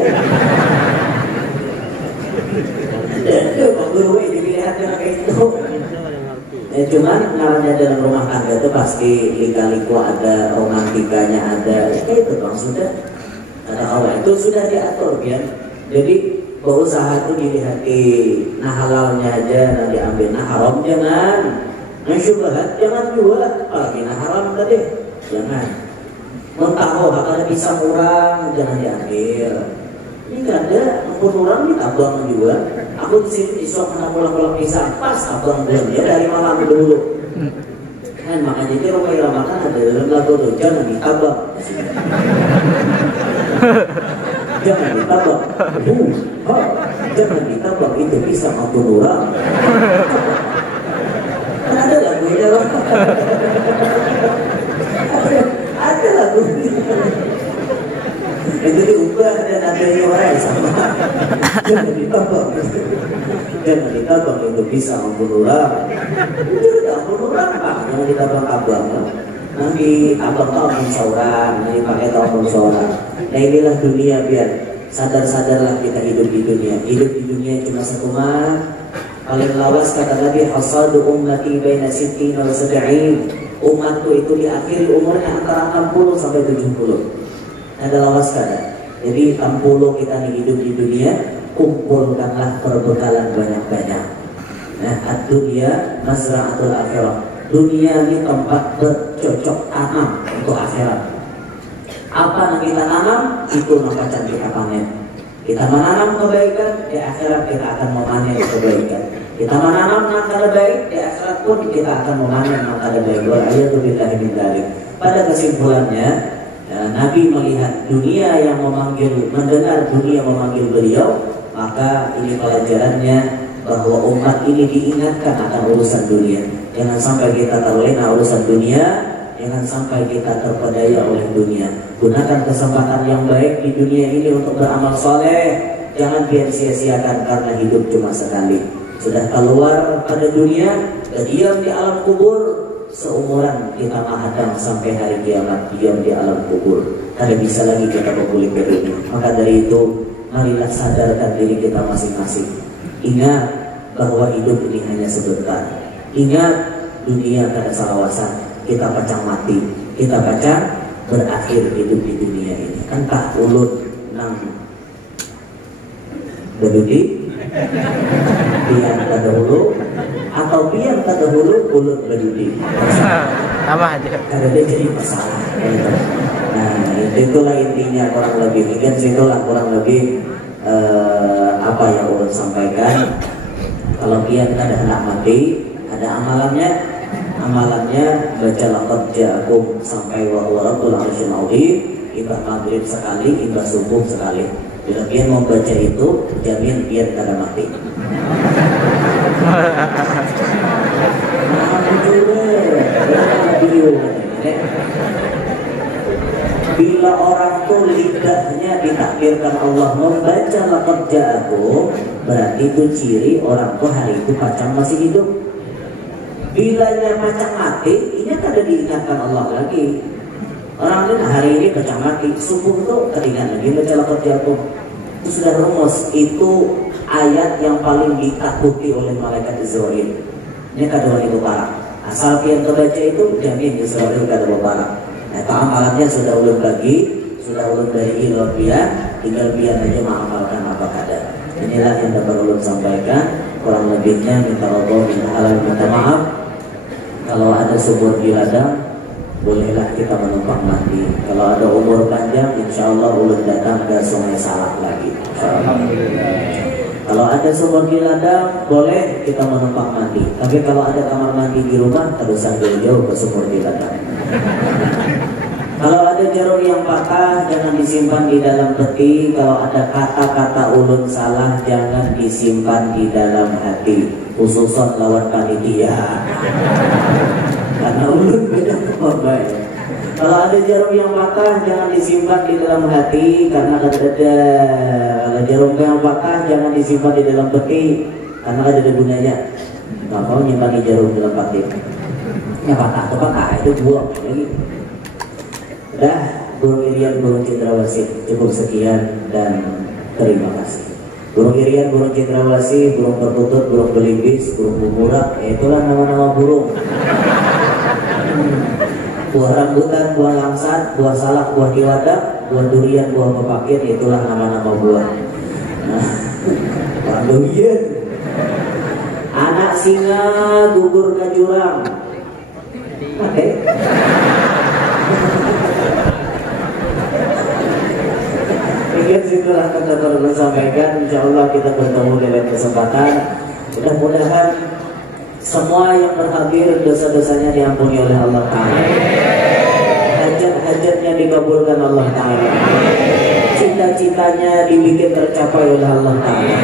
Dan itu guru ini dilihatnya kayak itu. Cuman ngarannya dalam rumah tangga itu pasti lika-liku ada, romantikanya ada. Kayak itu bang sudah. Ada awal itu sudah diatur kan. Jadi berusaha itu dilihat nah halalnya aja nah diambil, nah haram jangan, nah syubhat jangan juga, apalagi nah haram tadi jangan. Mentah kalau bisa kurang jangan diambil. Ini kan ada kurang ditabang juga. Aku di sini isok kena pulang pisang pas abang belum ya dari malam dulu. Kan makanya itu rumah makan ada dalam lagu tuh jangan ditabang. Jangan ditabang, jangan ditabang itu bisa maupun orang. Ada lagunya loh. Ada lagunya. Itu diubah dan adanya orang sama. Jangan ditabang itu bisa maupun orang. Itu tidak maupun orang pak, jangan ditabang-tabang. Nanti abang-abang seorang, nanti pakai tahun seorang. Nah inilah dunia biar sadar-sadarlah kita hidup di dunia. Hidup di dunia cuma satu mah. Paling lawas kata Nabi hasadu ummati baina sittin wa sab'in. Umatku itu diakhiri umurnya antara 60 sampai 70. Ada lawas kata. Jadi 60 kita hidup di dunia, kumpulkanlah perbekalan banyak-banyak. Nah, ad-dunya mazra'atul akhirah. Dunia ini tempat bercocok tanam untuk akhirat. Apa yang kita tanam, itu maka kita panen. Kita menanam kebaikan, di akhirat kita akan memanen kebaikan. Kita menanam nangka baik, di akhirat pun kita akan memanen nangka baik. Wa'alaikumbillahi min dzalik. Pada kesimpulannya, Nabi melihat dunia yang memanggil, mendengar dunia memanggil beliau, maka ini pelajarannya bahwa umat ini diingatkan akan urusan dunia. Jangan sampai kita terlena urusan dunia, jangan sampai kita terpedaya oleh dunia. Gunakan kesempatan yang baik di dunia ini untuk beramal soleh. Jangan biar sia-siakan karena hidup cuma sekali. Sudah keluar pada dunia, diam di alam kubur, seumuran kita menghadang sampai hari kiamat, diam di alam kubur. Tidak bisa lagi kita kembali ke dunia. Maka dari itu, marilah sadarkan diri kita masing-masing. Ingat bahwa hidup ini hanya sebentar. Ingat dunia kada salawasan. Kita pacang mati, kita pacang berakhir hidup di dunia ini. Entah ulut nang berdudi, pian terdahulu, atau pian terdahulu ulut berdudi. Sama aja. Karena dia jadi masalah. Nah itulah intinya kurang lebih. Mungkin situlah kurang lebih apa yang ulun sampaikan. Kalau kian ada hendak mati, ada amalannya baca laqad ja'akum sampai wa huwa rabbul arsyil azim, ibadah maghrib sekali, ibadah subuh sekali. Bila kian mau baca itu, jamin kian kada mati. Bila orang tuh lidahnya ditakdirkan Allah membaca laqad ja'akum, berarti itu ciri orang tuh hari itu pacang masih hidup. Bilanya pacang mati, ini kada diingatkan Allah lagi. Orang lain hari ini pacang mati, subuh tuh teringat lagi baca laqad ja'akum. Itu sudah rumus, itu ayat yang paling ditakuti oleh malaikat Israel. Ini kada wani parah. Asal kian terbaca itu, jamin Israel kada parah. Nah, amalannya sudah ulun bagi, sudah ulun dari ilmu biar, tinggal biar aja mengamalkan apa kadar. Inilah yang dapat ulun sampaikan. Kurang lebihnya minta Allah, minta halal, minta maaf. Kalau ada sumur di ladang, bolehlah kita menumpang mandi. Kalau ada umur panjang, insya Allah ulun datang ke Sungai Salak lagi. Kalau ada sumur di ladang, boleh kita menumpang mandi. Tapi kalau ada kamar mandi di rumah, tak usah jauh-jauh ke sumur di ladang. Kalau ada jarum yang patah, jangan disimpan di dalam peti. Kalau ada kata-kata ulun salah, jangan disimpan di dalam hati. Khususon lawan panitia. Karena ulun beda kebabai. Kalau ada jarum yang patah, jangan disimpan di dalam hati. Karena ada. Kalau jarum yang patah, jangan disimpan di dalam peti. Karena ada gunanya. Nggak mau nyimpan di jarum dalam peti. Yang patah itu buang lagi. Dah, Burung Irian, Burung Cendrawasih, cukup sekian dan terima kasih. Burung Irian, Burung Cendrawasih, Burung Perkutut, Burung Belimbing, Burung Bumurak, itulah nama-nama burung. Buah rambutan, buah langsat, buah salak, buah tiwadak, buah durian, buah pepakir, itulah nama-nama buah. Nah, orang durian. Anak singa gugur ke jurang. Oke. Mungkin situlah kata telah sampaikan. Insya Allah kita bertemu di lain kesempatan. Mudah-mudahan semua yang berhadir dosa-dosanya diampuni oleh Allah Ta'ala. Hajat-hajatnya dikabulkan Allah Ta'ala. Cita-citanya dibikin tercapai oleh Allah Ta'ala.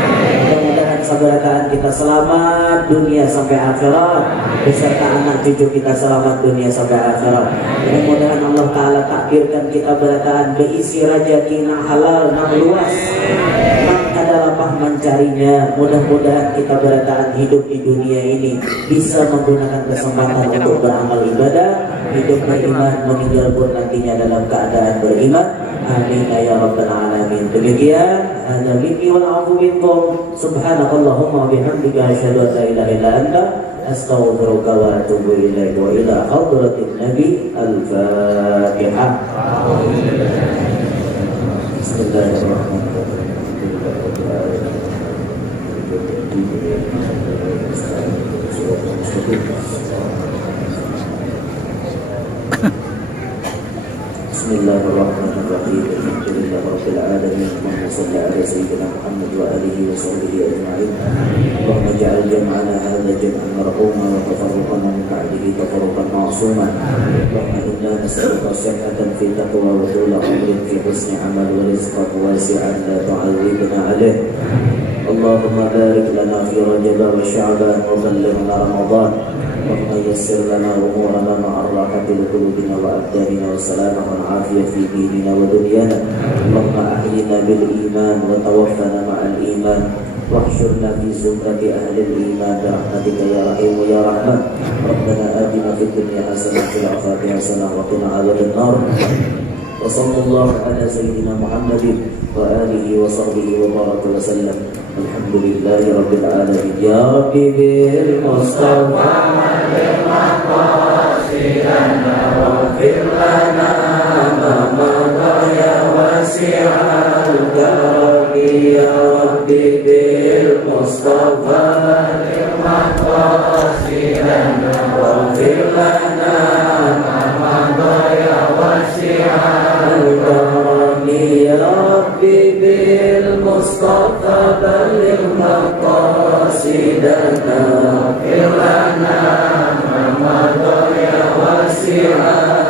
Mudah-mudahan sabarakaan kita selamat dunia sampai akhirat, beserta anak cucu kita selamat dunia sampai akhirat. Mudah-mudahan Allah Ta'ala takdirkan kita berataan berisi rajaki yang halal yang luas, yang kada lapah mencarinya. Mudah-mudahan kita berataan hidup di dunia ini bisa menggunakan kesempatan untuk beramal ibadah, hidup beriman, meninggal pun nantinya dalam keadaan beriman. Amin ya rabbal alamin. Demikian ada minni wal afu minkum. Subhanakallahumma wa bihamdika asyhadu an la ilaha illa anta astaghfiruka wa atubu ilaik. Wa ila hadratin nabi al-fatihah. Bismillahirrahmanirrahim. Bismillahirrahmanirrahim. Alhamdulillah rabbil alamin. Allahumma shalli ala sayyidina Muhammad wa alihi wa sahbihi ajma'in. Allahumma ja'al jam'ana hadha jam'an marhuma wa tafarruqana min ba'dihi tafarruqan ma'suman. Allahumma inna nas'aluka sihhatan fi taqwa wa tula umrin fi husni amal wa rizqan wasi'an la tu'adzibna alayh. Allahumma barik lana fi Rajab wa Sya'ban wa ballighna Ramadan. Allahumma yassir lana umurana ma'a rahatil qulubina wa abdanina wa salamah wa afiyah fi dinina wa dunyana. Allahumma ahyina bil iman wa tawaffana ma'al iman wahsyurna fi zumrati ahli al-iman bi rahmatika ya rahim ya rahman. Rabbana atina fid dunya hasanah wa fil akhirati hasanah wa qina adzaban nar. Wa sallallahu ala sayyidina Muhammadin wa alihi wa sahbihi wa baraka wa sallam. Alhamdulillahi rabbil alamin. Ya Rabbi bil Mustafa bil maqasidana wa fir lana ma madaya wasi'al karami. Ya Rabbi bil Mustafa bil maqasidana wa fir lana ma madaya wasi'al واسعا